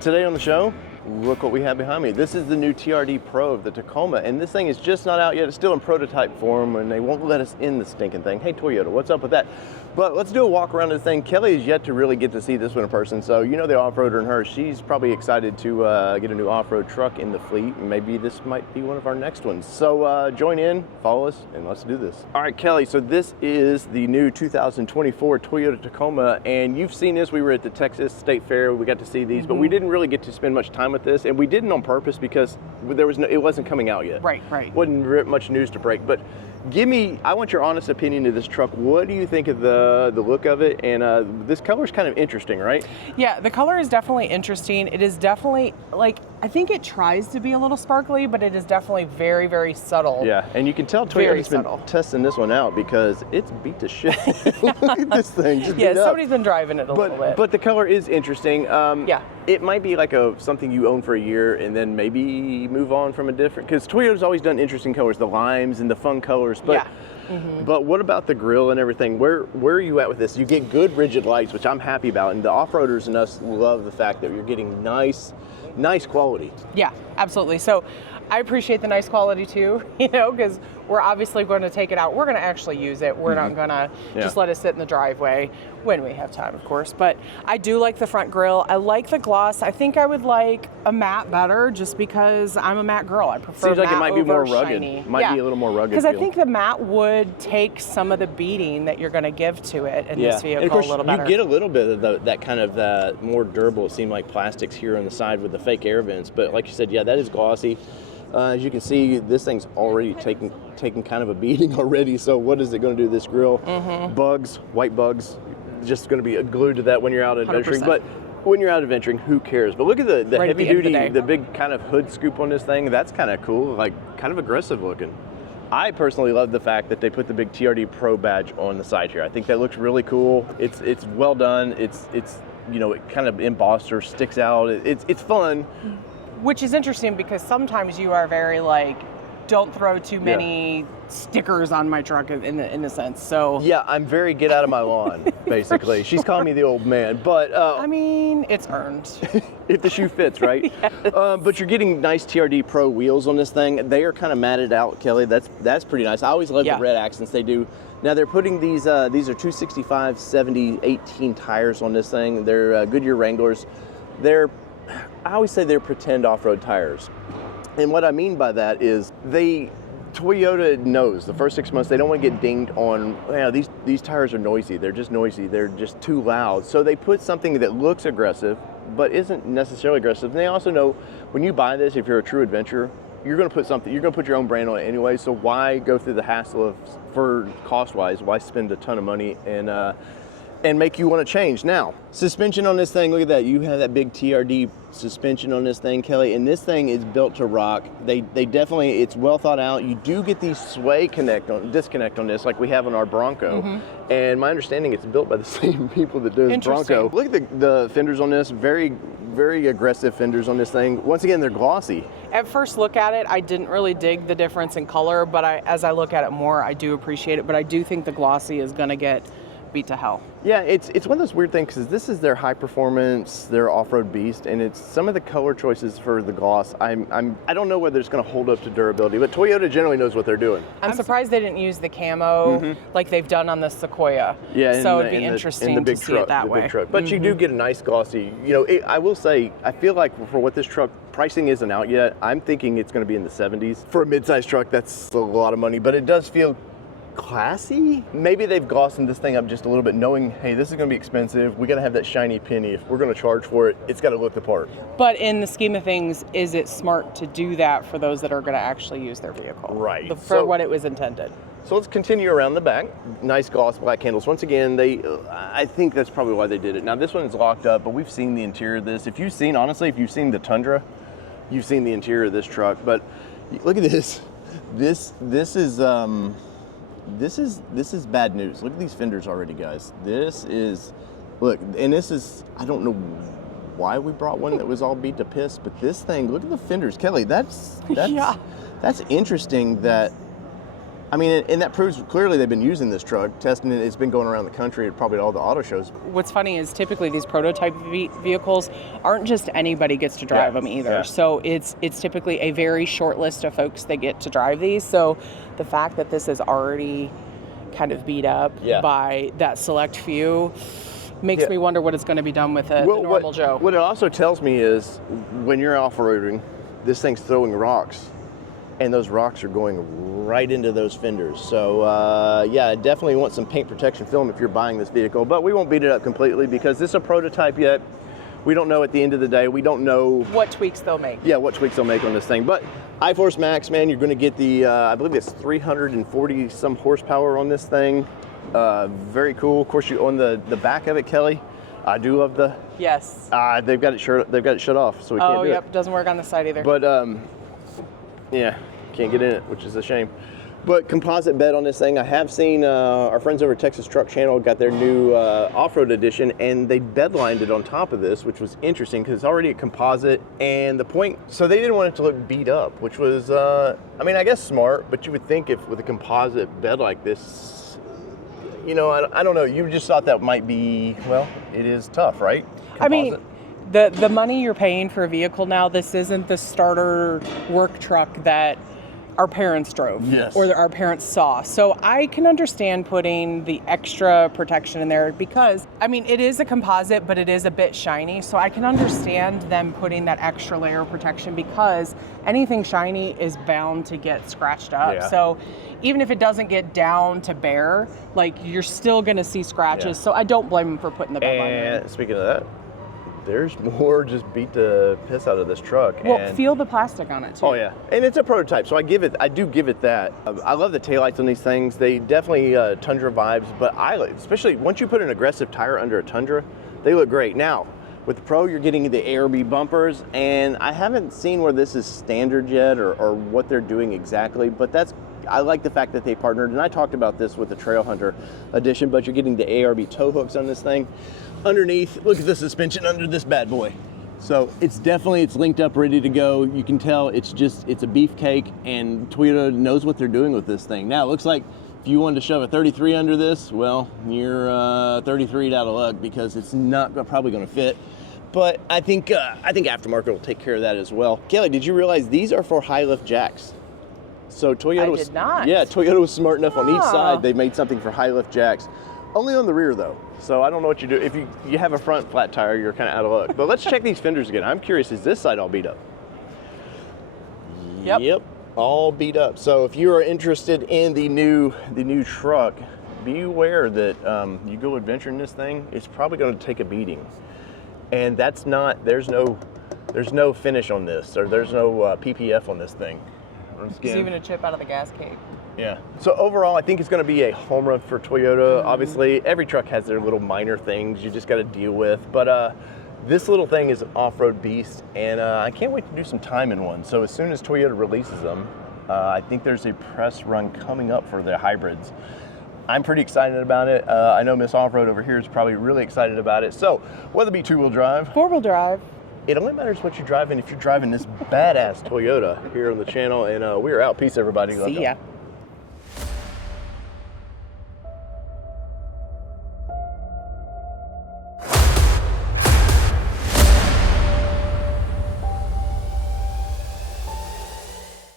Today on the show, look what we have behind me. This is the new TRD Pro of the Tacoma, and this thing is just not out yet. It's still in prototype form, and they won't let us in the stinking thing. Hey, Toyota, what's up with that? But let's do a walk around this thing. Kelly is yet to really get to see this one in person, so you know the off-roader in her. She's probably excited to get a new off-road truck in the fleet, and maybe this might be one of our next ones. So join in, follow us, and let's do this. All right, Kelly, so this is the new 2024 Toyota Tacoma, and you've seen this. We were at the Texas State Fair. We got to see these, but we didn't really get to spend much time with this, and we didn't on purpose because there was it wasn't coming out yet. Right. Wasn't much news to break, but I want your honest opinion of this truck. What do you think of the look of it? And this color is kind of interesting, right? Yeah, the color is definitely interesting. It is definitely, I think it tries to be a little sparkly, but it is definitely very, very subtle. Yeah, and you can tell Toyota's been testing this one out because it's beat to shit. Look at this thing, just beat up. Somebody's been driving it a little bit. But the color is interesting. Yeah. It might be like something you own for a year and then maybe move on from a different, because Toyota's always done interesting colors, the limes and the fun colors. But, but what about the grille and everything? Where are you at with this? You get good rigid lights, which I'm happy about, and the off-roaders and us love the fact that you're getting nice quality. Yeah, absolutely. So I appreciate the nice quality too, because we're obviously going to take it out. We're going to actually use it. We're not going to just let it sit in the driveway when we have time, of course. But I do like the front grille. I like the gloss. I think I would like a matte better just because I'm a matte girl. I prefer Seems like matte it might be more rugged. shiny. Might be a little more rugged. Because I think the matte would take some of the beating that you're going to give to it in this vehicle, and of course, a little better. You get a little bit of that kind of more durable, it seemed like plastics here on the side with the fake air vents. But like you said, that is glossy. As you can see, this thing's already taking kind of a beating already. So what is it going to do to this grille? Bugs, white bugs, just going to be glued to that when you're out adventuring. 100%. But when you're out adventuring, who cares? But look at the Right heavy at the end of the duty, day. the big kind of hood scoop on this thing. That's kind of cool, like kind of aggressive looking. I personally love the fact that they put the big TRD Pro badge on the side here. I think that looks really cool. It's well done. It's it kind of embossed or sticks out. It's fun. Which is interesting because sometimes you are very don't throw too many stickers on my truck in a sense. So yeah, I'm very get out of my lawn, basically. She's calling me the old man, but I mean, it's earned. if the shoe fits, right? Yes. But you're getting nice TRD Pro wheels on this thing. They are kind of matted out, Kelly. That's pretty nice. I always love the red accents they do. Now they're putting these are 265 70 18 tires on this thing. They're Goodyear Wranglers. I always say they're pretend off-road tires. And what I mean by that is Toyota knows the first 6 months they don't want to get dinged on, these tires are noisy. They're just noisy. They're just too loud. So they put something that looks aggressive, but isn't necessarily aggressive. And they also know when you buy this, if you're a true adventurer, you're going to put your own brand on it anyway. So why go through the hassle for cost-wise, why spend a ton of money and make you want to change? Now, suspension on this thing, look at that. You have that big TRD suspension on this thing, Kelly, and this thing is built to rock. They definitely, it's well thought out. You do get these sway disconnect on this like we have on our Bronco. And my understanding it's built by the same people that do Bronco. Look at the fenders on this, very, very aggressive fenders on this thing. Once again, they're glossy. At first look at it, I didn't really dig the difference in color, but as I look at it more, I do appreciate it. But I do think the glossy is going to get beat to hell. Yeah, it's one of those weird things because this is their high performance, their off-road beast, and it's some of the color choices for the gloss. I don't know whether it's going to hold up to durability, but Toyota generally knows what they're doing. I'm surprised they didn't use the camo like they've done on the Sequoia. Yeah, so it'd be interesting to see it that way. Big truck. But you do get a nice glossy. I will say, I feel like for what this truck pricing isn't out yet, I'm thinking it's going to be in the 70s for a midsize truck. That's a lot of money, but it does feel classy. Maybe they've glossed this thing up just a little bit, knowing, hey, this is going to be expensive. We got to have that shiny penny. If we're going to charge for it, it's got to look the part. But in the scheme of things, is it smart to do that for those that are going to actually use their vehicle? Right. For what it was intended. So let's continue around the back. Nice gloss black handles. Once again, I think that's probably why they did it. Now this one is locked up, but we've seen the interior of this. If you've seen the Tundra, you've seen the interior of this truck. But look at this. This is bad news. Look at these fenders already, guys. I don't know why we brought one that was all beat to piss, but this thing, look at the fenders. Kelly, that's interesting that I mean, and that proves clearly they've been using this truck, testing it. It's been going around the country at probably all the auto shows. What's funny is typically these prototype vehicles aren't just anybody gets to drive them either. Yeah. So it's typically a very short list of folks that get to drive these. So the fact that this is already kind of beat up by that select few makes me wonder what it's going to be done with the normal Joe. What it also tells me is when you're off-roading, this thing's throwing rocks, and those rocks are going right into those fenders. So yeah, definitely want some paint protection film if you're buying this vehicle, but we won't beat it up completely because this is a prototype yet. We don't know at the end of the day. We don't know what tweaks they'll make. Yeah, what tweaks they'll make on this thing. But iForce Max, man, you're going to get the, I believe it's 340 some horsepower on this thing. Very cool. Of course, you on the back of it, Kelly. I do love the. Yes. They've got it shut off, so we can't do it. Oh, yep, doesn't work on the side either. But yeah, can't get in it, which is a shame. But composite bed on this thing, I have seen our friends over at Texas Truck Channel got their new off-road edition, and they bedlined it on top of this, which was interesting because it's already a composite. And the point, so they didn't want it to look beat up, which was, I mean, I guess smart, but you would think if with a composite bed like this, you know, I don't know, you just thought that might be, well, it is tough, right? Composite. I mean, the money you're paying for a vehicle now, this isn't the starter work truck that our parents drove or that our parents saw. So I can understand putting the extra protection in there because, I mean, it is a composite, but it is a bit shiny. So I can understand them putting that extra layer of protection because anything shiny is bound to get scratched up. Yeah. So even if it doesn't get down to bare, like you're still going to see scratches. Yeah. So I don't blame them for putting the bed line in. And speaking of that, there's more just beat the piss out of this truck. Well, and feel the plastic on it too. Oh yeah, and it's a prototype, so I do give it that. I love the taillights on these things. They definitely Tundra vibes, but especially once you put an aggressive tire under a Tundra, they look great. Now, with the Pro, you're getting the ARB bumpers, and I haven't seen where this is standard yet or what they're doing exactly, but I like the fact that they partnered, and I talked about this with the Trail Hunter edition, but you're getting the ARB tow hooks on this thing. Underneath, look at the suspension under this bad boy. So it's linked up, ready to go. You can tell it's a beefcake, and Toyota knows what they're doing with this thing. Now, it looks like if you wanted to shove a 33 under this, well, you're 33 out of luck because it's not probably going to fit. But I think aftermarket will take care of that as well. Kelly, did you realize these are for high lift jacks? So Toyota did not. Yeah, Toyota was smart enough on each side. They made something for high lift jacks. Only on the rear though. So I don't know what you do. If you have a front flat tire, you're kind of out of luck. But let's check these fenders again. I'm curious, is this side all beat up? Yep, all beat up. So if you are interested in the new truck, be aware that you go adventuring this thing, it's probably going to take a beating. And there's no finish on this, or there's no PPF on this thing. There's even a chip out of the gas cake. Yeah. So overall, I think it's going to be a home run for Toyota. Mm-hmm. Obviously, every truck has their little minor things you just got to deal with. But this little thing is an off-road beast, and I can't wait to do some time in one. So as soon as Toyota releases them, I think there's a press run coming up for the hybrids. I'm pretty excited about it. I know Miss Off-Road over here is probably really excited about it. So whether it be two-wheel drive, four-wheel drive, it only matters what you're driving if you're driving this badass Toyota here on the channel. And we are out. Peace, everybody. See ya.